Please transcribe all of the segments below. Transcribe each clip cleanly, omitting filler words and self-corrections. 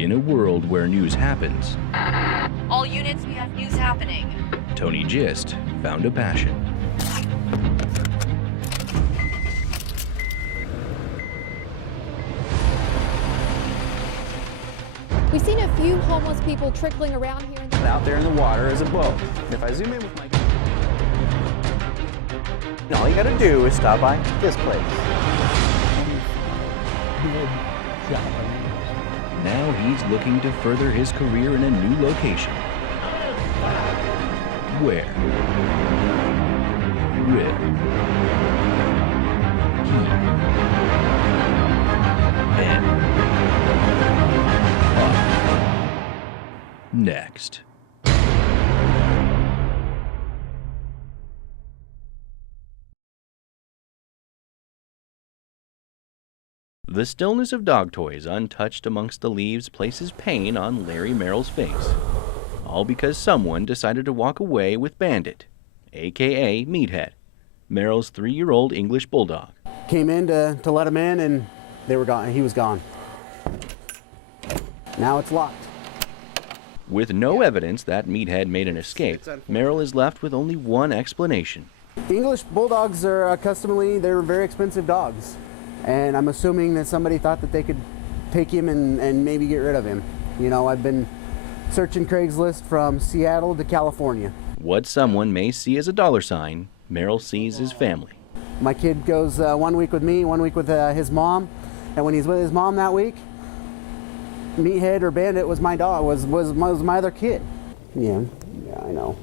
In a world where news happens, all units, we have news happening. Tony Gist found a passion. We've seen a few homeless people trickling around here. Out there in the water is a boat. If I zoom in with my... all you gotta do is stop by this place. Now he's looking to further his career in a new location. Where? Will he end up next? The stillness of dog toys untouched amongst the leaves places pain on Larry Merrill's face. All because someone decided to walk away with Bandit, a.k.a. Meathead, Merrill's 3-year-old English bulldog. Came in to let him in and they were gone. He was gone. Now it's locked. With no evidence that Meathead made an escape, Merrill is left with only one explanation. English bulldogs are they're very expensive dogs. And I'm assuming that somebody thought that they could take him and maybe get rid of him. You know, I've been searching Craigslist from Seattle to California. What someone may see as a dollar sign, Merrill sees his family. My kid goes 1 week with me, 1 week with his mom. And when he's with his mom that week, Meathead or Bandit was my dog, was my other kid. Yeah, I know.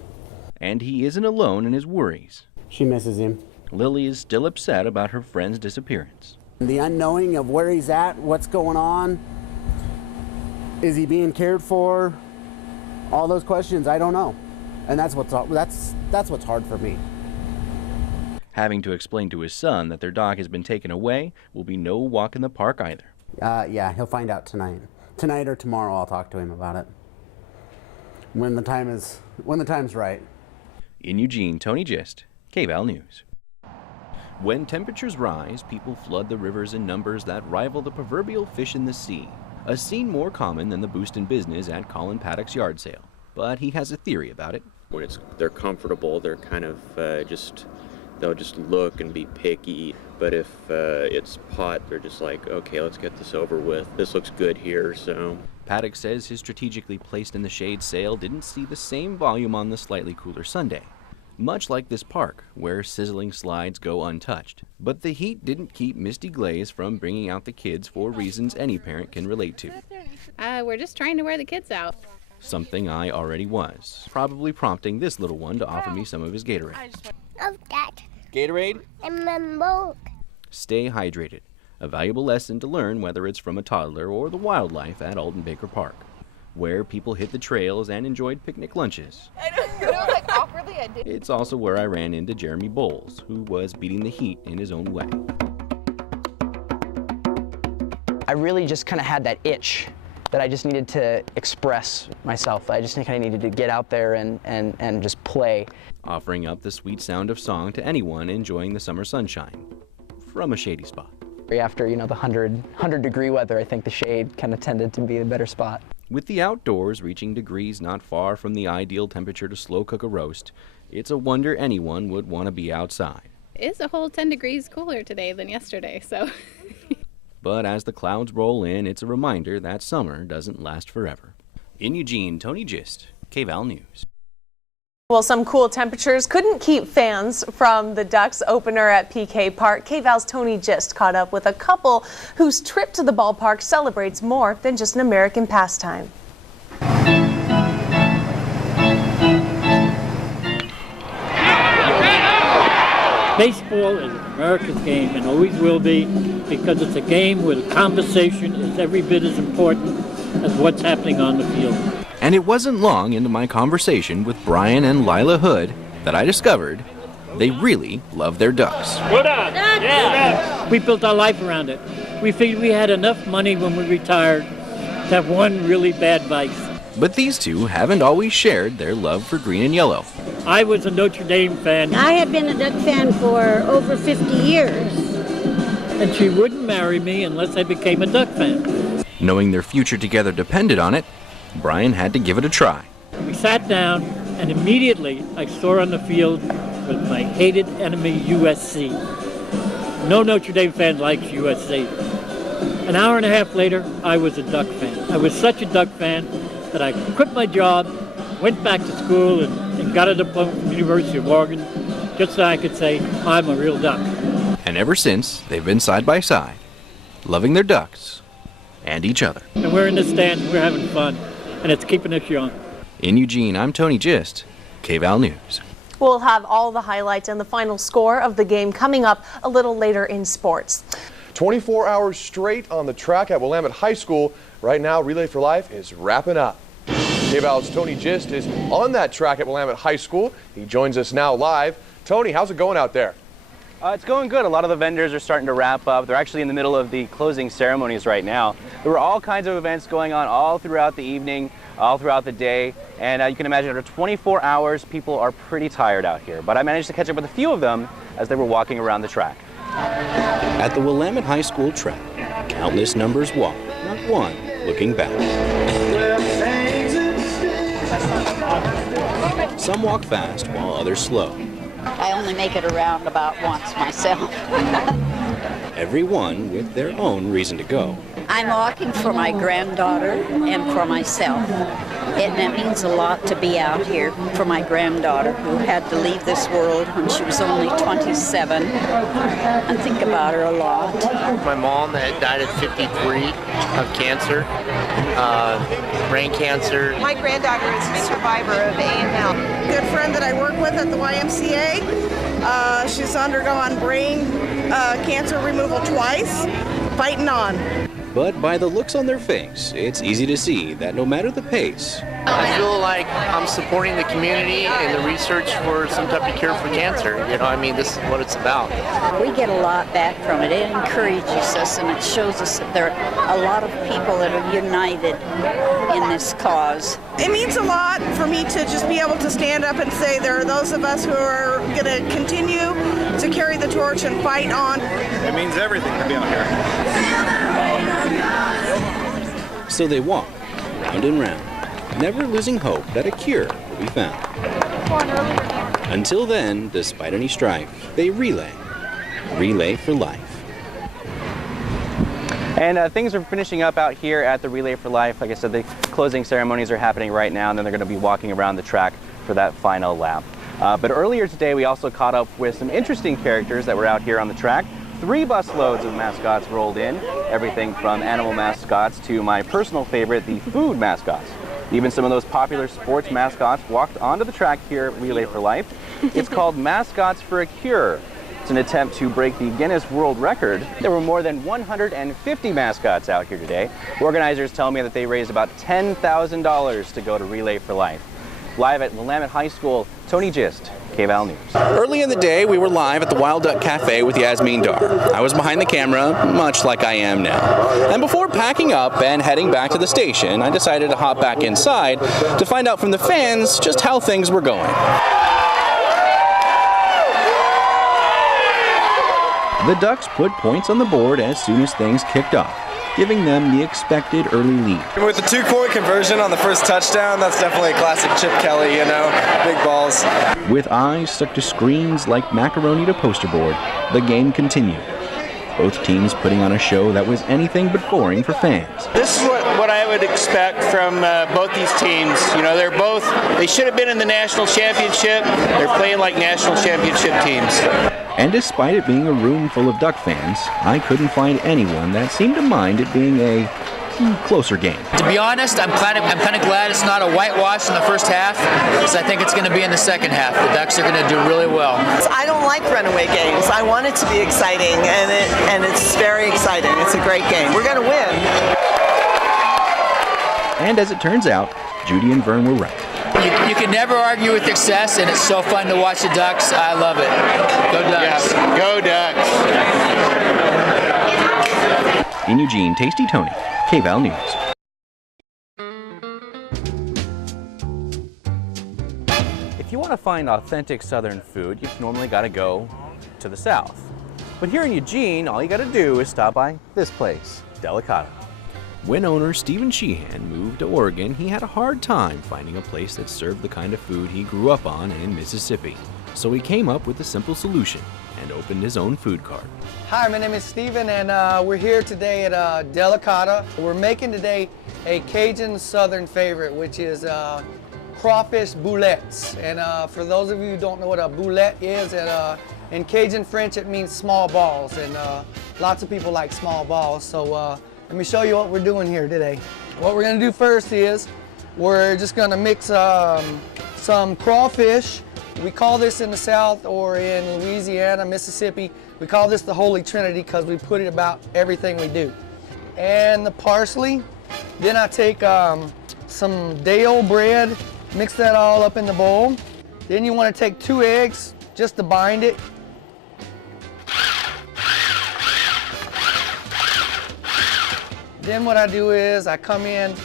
And he isn't alone in his worries. She misses him. Lily is still upset about her friend's disappearance. The unknowing of where he's at, what's going on, is he being cared for? All those questions, I don't know. And that's what's hard for me. Having to explain to his son that their dog has been taken away will be no walk in the park either. Yeah, he'll find out tonight. Tonight or tomorrow I'll talk to him about it. When the time's right. In Eugene, Tony Gist, KVAL News. When temperatures rise, people flood the rivers in numbers that rival the proverbial fish in the sea. A scene more common than the boost in business at Colin Paddock's yard sale. But he has a theory about it. When they're comfortable, they're kind of they'll just look and be picky. But if it's pot, they're just like, okay, let's get this over with. This looks good here, so. Paddock says his strategically placed in the shade sale didn't see the same volume on the slightly cooler Sunday. Much like this park, where sizzling slides go untouched. But the heat didn't keep Misty Glaze from bringing out the kids for reasons any parent can relate to. We're just trying to wear the kids out. Something I already was, probably prompting this little one to offer me some of his Gatorade. Oh, Dad. Gatorade? And my milk. Stay hydrated, a valuable lesson to learn whether it's from a toddler or the wildlife at Alden Baker Park, where people hit the trails and enjoyed picnic lunches. It's also where I ran into Jeremy Bowles, who was beating the heat in his own way. I really just kind of had that itch that I just needed to express myself. I just kind of needed to get out there and just play. Offering up the sweet sound of song to anyone enjoying the summer sunshine from a shady spot. After, the 100-degree weather, I think the shade kind of tended to be the better spot. With the outdoors reaching degrees not far from the ideal temperature to slow cook a roast, it's a wonder anyone would want to be outside. It's a whole 10 degrees cooler today than yesterday, so. But as the clouds roll in, it's a reminder that summer doesn't last forever. In Eugene, Tony Gist, KVAL News. Well, some cool temperatures couldn't keep fans from the Ducks opener at PK Park. KVAL's Tony Gist caught up with a couple whose trip to the ballpark celebrates more than just an American pastime. Baseball is America's game and always will be, because it's a game where the conversation is every bit as important as what's happening on the field. And it wasn't long into my conversation with Brian and Lila Hood that I discovered they really love their ducks. Good on. Yeah. We built our life around it. We figured we had enough money when we retired to have one really bad vice. But these two haven't always shared their love for green and yellow. I was a Notre Dame fan. I have been a Duck fan for over 50 years. And she wouldn't marry me unless I became a Duck fan. Knowing their future together depended on it, Brian had to give it a try. We sat down, and immediately I saw on the field was my hated enemy, USC. No Notre Dame fan likes USC. An hour and a half later, I was a Duck fan. I was such a Duck fan that I quit my job, went back to school, and got a diploma from the University of Oregon, just so I could say, I'm a real Duck. And ever since, they've been side by side, loving their Ducks and each other. And we're in the stands, we're having fun, and it's keeping us young. In Eugene, I'm Tony Gist, KVAL News. We'll have all the highlights and the final score of the game coming up a little later in sports. 24 hours straight on the track at Willamette High School. Right now, Relay for Life is wrapping up. KVAL's Tony Gist is on that track at Willamette High School. He joins us now live. Tony, how's it going out there? It's going good. A lot of the vendors are starting to wrap up. They're actually in the middle of the closing ceremonies right now. There were all kinds of events going on all throughout the evening, all throughout the day, and you can imagine after 24 hours, people are pretty tired out here. But I managed to catch up with a few of them as they were walking around the track. At the Willamette High School track, countless numbers walk, not one looking back. Some walk fast while others slow. I only make it around about once myself. Everyone with their own reason to go. I'm walking for my granddaughter and for myself. And it means a lot to be out here for my granddaughter who had to leave this world when she was only 27. I think about her a lot. My mom had died at 53 of cancer, brain cancer. My granddaughter is a survivor of AML. Good friend that I work with at the YMCA. She's undergone brain cancer removal twice, fighting on. But by the looks on their face, it's easy to see that no matter the pace, I feel like I'm supporting the community and the research for some type of cure for cancer. You know, I mean, this is what it's about. We get a lot back from it. It encourages us and it shows us that there are a lot of people that are united in this cause. It means a lot for me to just be able to stand up and say there are those of us who are going to continue to carry the torch and fight on. It means everything to be out here. So they walk, round and round, never losing hope that a cure will be found. Until then, despite any strife, they relay for life. And things are finishing up out here at the Relay for Life. Like I said, the closing ceremonies are happening right now, and then they're going to be walking around the track for that final lap. But earlier today, we also caught up with some interesting characters that were out here on the track. 3 busloads of mascots rolled in, everything from animal mascots to my personal favorite, the food mascots. Even some of those popular sports mascots walked onto the track here at Relay for Life. It's called Mascots for a Cure. It's an attempt to break the Guinness World Record. There were more than 150 mascots out here today. Organizers tell me that they raised about $10,000 to go to Relay for Life. Live at Willamette High School, Tony Gist, KVAL News. Early in the day, we were live at the Wild Duck Cafe with Yasmin Dar. I was behind the camera, much like I am now. And before packing up and heading back to the station, I decided to hop back inside to find out from the fans just how things were going. The Ducks put points on the board as soon as things kicked off, giving them the expected early lead. With the 2-point conversion on the first touchdown, that's definitely a classic Chip Kelly, you know, big balls. With eyes stuck to screens like macaroni to poster board, the game continued. Both teams putting on a show that was anything but boring for fans. This is what I would expect from both these teams. You know, they should have been in the national championship. They're playing like national championship teams. And despite it being a room full of Duck fans, I couldn't find anyone that seemed to mind it being a closer game. To be honest, I'm kind of glad it's not a whitewash in the first half, because I think it's going to be in the second half. The Ducks are going to do really well. I don't like runaway games. I want it to be exciting, and it's very exciting. It's a great game. We're going to win. And as it turns out, Judy and Vern were right. You can never argue with success, and it's so fun to watch the Ducks. I love it. Go Ducks. Yeah, go Ducks. In Eugene, Tasty Tony, KVAL News. If you want to find authentic Southern food, you've normally got to go to the South. But here in Eugene, all you got to do is stop by this place, Delicata. When owner Stephen Sheehan moved to Oregon, he had a hard time finding a place that served the kind of food he grew up on in Mississippi. So he came up with a simple solution and opened his own food cart. Hi, my name is Stephen, and we're here today at Delicata. We're making today a Cajun Southern favorite, which is crawfish boulettes. And for those of you who don't know what a boulette is, in Cajun French it means small balls, and lots of people like small balls. So let me show you what we're doing here today. What we're gonna do first is we're just gonna mix some crawfish. We call this in the South, or in Louisiana, Mississippi, we call this the Holy Trinity because we put it about everything we do. And the parsley. Then I take some day-old bread, mix that all up in the bowl. Then you want to take 2 eggs just to bind it. Then what I do is I come in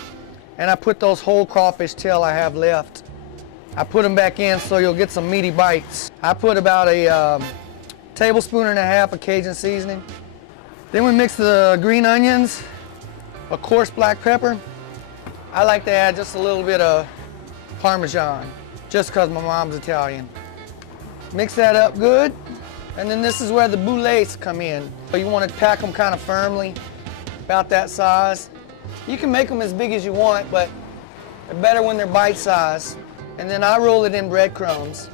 and I put those whole crawfish tail I have left. I put them back in so you'll get some meaty bites. I put about a tablespoon and a half of Cajun seasoning. Then we mix the green onions, a coarse black pepper. I like to add just a little bit of Parmesan, just because my mom's Italian. Mix that up good, and then this is where the boulettes come in. You want to pack them kind of firmly, about that size. You can make them as big as you want, but they're better when they're bite-sized. And then I roll it in breadcrumbs.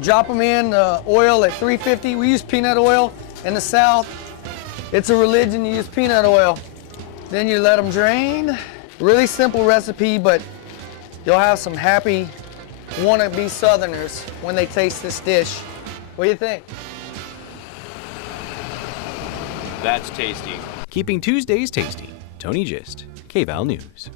Drop them in oil at 350. We use peanut oil in the South. It's a religion, you use peanut oil. Then you let them drain. Really simple recipe, but you'll have some happy wannabe Southerners when they taste this dish. What do you think? That's tasty. Keeping Tuesdays tasty. Tony Gist, KVAL News.